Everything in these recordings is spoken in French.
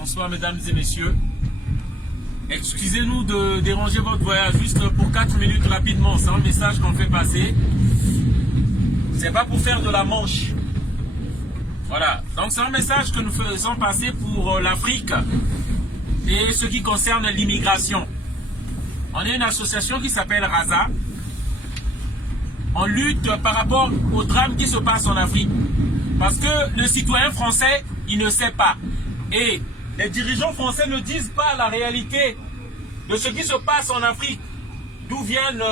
Bonsoir mesdames et messieurs. Excusez-nous de déranger votre voyage juste pour 4 minutes rapidement. C'est un message qu'on fait passer. C'est pas pour faire de la manche. Voilà. Donc c'est un message que nous faisons passer pour l'Afrique et ce qui concerne l'immigration. On est une association qui s'appelle RAZA. On lutte par rapport au drame qui se passe en Afrique. Parce que le citoyen français, il ne sait pas. Et les dirigeants français ne disent pas la réalité de ce qui se passe en Afrique. D'où viennent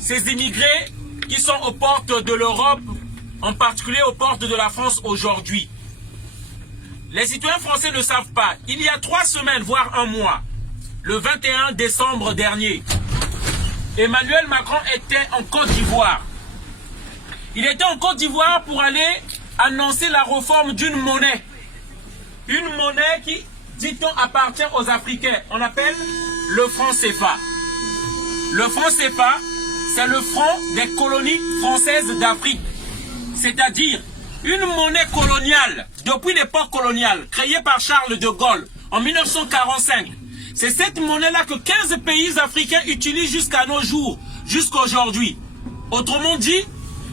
ces immigrés qui sont aux portes de l'Europe, en particulier aux portes de la France aujourd'hui. Les citoyens français ne savent pas. Il y a 3 semaines, voire un mois, le 21 décembre dernier, Emmanuel Macron était en Côte d'Ivoire. Il était en Côte d'Ivoire pour aller annoncer la réforme d'une monnaie. Une monnaie qui, dit-on, appartient aux Africains. On appelle le franc CFA. Le franc CFA, c'est le franc des colonies françaises d'Afrique. C'est-à-dire une monnaie coloniale, depuis l'époque coloniale, créée par Charles de Gaulle en 1945. C'est cette monnaie-là que 15 pays africains utilisent jusqu'à nos jours, jusqu'à aujourd'hui. Autrement dit,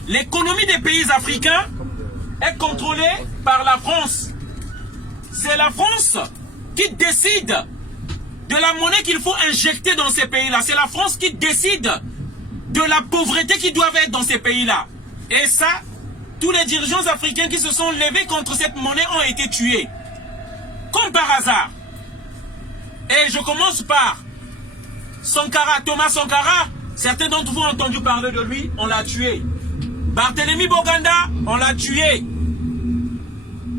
l'économie des pays africains est contrôlée par la France. C'est la France qui décide de la monnaie qu'il faut injecter dans ces pays-là. C'est la France qui décide de la pauvreté qui doit être dans ces pays-là. Et ça, tous les dirigeants africains qui se sont levés contre cette monnaie ont été tués. Comme par hasard. Et je commence par Sankara, Thomas Sankara. Certains d'entre vous ont entendu parler de lui, on l'a tué. Barthélemy Boganda, on l'a tué.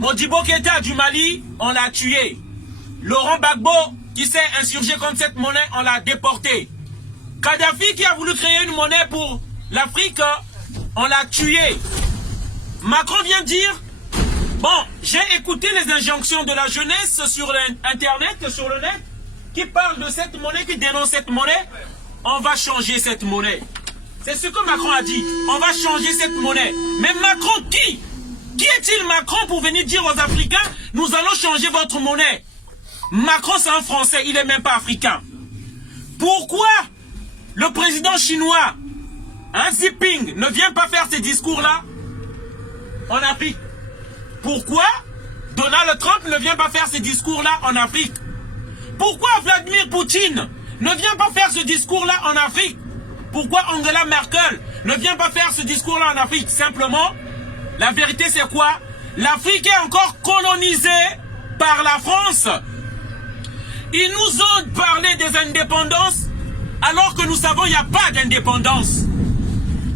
Modibo Keïta du Mali, on l'a tué. Laurent Gbagbo, qui s'est insurgé contre cette monnaie, on l'a déporté. Kadhafi, qui a voulu créer une monnaie pour l'Afrique, on l'a tué. Macron vient dire, bon, j'ai écouté les injonctions de la jeunesse sur Internet, sur le net, qui parle de cette monnaie, qui dénonce cette monnaie, on va changer cette monnaie. C'est ce que Macron a dit, on va changer cette monnaie. Mais Macron qui? Qui est-il Macron pour venir dire aux Africains, nous allons changer votre monnaie? Macron c'est un Français, il n'est même pas africain. Pourquoi le président chinois, Xi Jinping, ne vient pas faire ces discours-là en Afrique? Pourquoi Donald Trump ne vient pas faire ces discours-là en Afrique? Pourquoi Vladimir Poutine ne vient pas faire ce discours-là en Afrique? Pourquoi Angela Merkel ne vient pas faire ce discours-là en Afrique? Simplement, la vérité c'est quoi? L'Afrique est encore colonisée par la France. Ils nous ont parlé des indépendances alors que nous savons qu'il n'y a pas d'indépendance.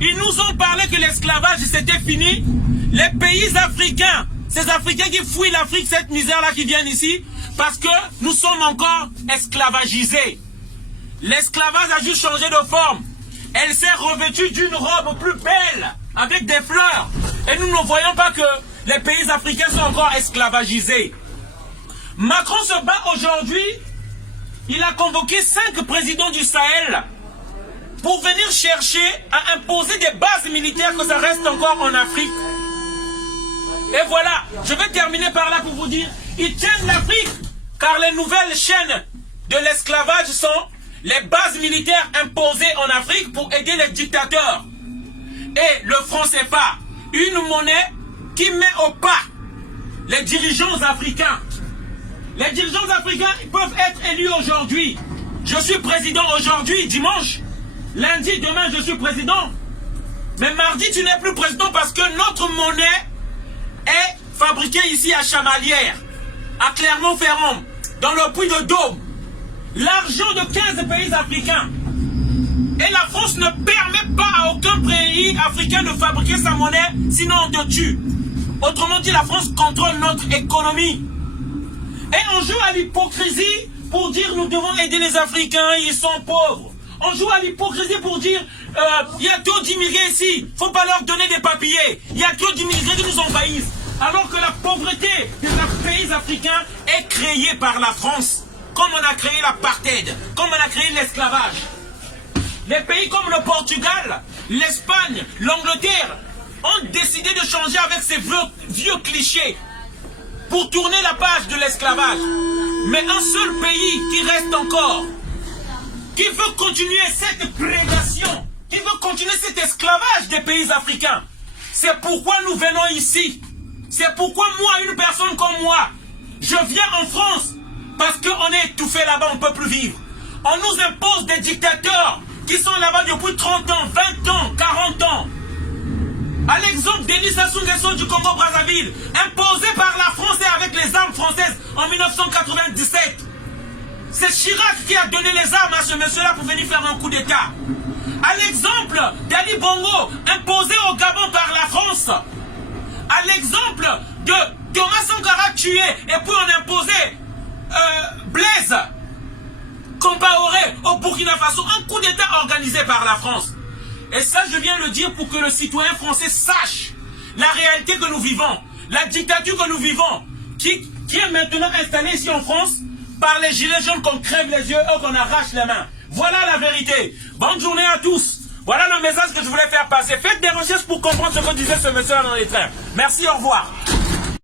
Ils nous ont parlé que l'esclavage c'était fini. Les pays africains, ces Africains qui fuient l'Afrique, cette misère-là qui viennent ici, parce que nous sommes encore esclavagisés. L'esclavage a juste changé de forme. Elle s'est revêtue d'une robe plus belle, avec des fleurs. Et nous ne voyons pas que les pays africains sont encore esclavagisés. Macron se bat aujourd'hui. Il a convoqué 5 présidents du Sahel pour venir chercher à imposer des bases militaires que ça reste encore en Afrique. Et voilà, je vais terminer par là pour vous dire, ils tiennent l'Afrique car les nouvelles chaînes de l'esclavage sont les bases militaires imposées en Afrique pour aider les dictateurs. Et le franc CFA, une monnaie qui met au pas les dirigeants africains. Les dirigeants africains peuvent être élus aujourd'hui. Je suis président aujourd'hui, dimanche. Lundi, demain, je suis président. Mais mardi, tu n'es plus président parce que notre monnaie est fabriquée ici à Chamalières, à Clermont-Ferrand, dans le puits de Dôme. L'argent de 15 pays africains. Et la France ne permet pas à aucun pays africain de fabriquer sa monnaie, sinon on te tue. Autrement dit, la France contrôle notre économie. Et on joue à l'hypocrisie pour dire nous devons aider les Africains, ils sont pauvres. On joue à l'hypocrisie pour dire il y a trop d'immigrés ici, il ne faut pas leur donner des papiers. Il y a trop d'immigrés qui nous envahissent. Alors que la pauvreté des pays africains est créée par la France. Comme on a créé l'apartheid, comme on a créé l'esclavage. Les pays comme le Portugal, l'Espagne, l'Angleterre ont décidé de changer avec ces vieux clichés. pour tourner la page de l'esclavage. Mais un seul pays qui reste encore, qui veut continuer cette prédation, qui veut continuer cet esclavage des pays africains. C'est pourquoi nous venons ici. C'est pourquoi moi, une personne comme moi, je viens en France parce qu'on est étouffé là-bas, on ne peut plus vivre. On nous impose des dictateurs qui sont là-bas depuis 30 ans, 20 ans, 40 ans. À l'exemple Denis Sassou Nguesso du Congo-Brazzaville, imposé par la France et avec les armes françaises en 1997. C'est Chirac qui a donné les armes à ce monsieur-là pour venir faire un coup d'État. À l'exemple d'Ali Bongo, imposé au Gabon par la France. À l'exemple de Thomas Sankara tué et puis on imposait Blaise Compaoré au Burkina Faso, un coup d'État organisé par la France. Et ça, je viens le dire pour que le citoyen français sache la réalité que nous vivons, la dictature que nous vivons, qui est maintenant installée ici en France par les gilets jaunes qu'on crève les yeux et qu'on arrache les mains. Voilà la vérité. Bonne journée à tous. Voilà le message que je voulais faire passer. Faites des recherches pour comprendre ce que disait ce monsieur dans les trains. Merci, au revoir.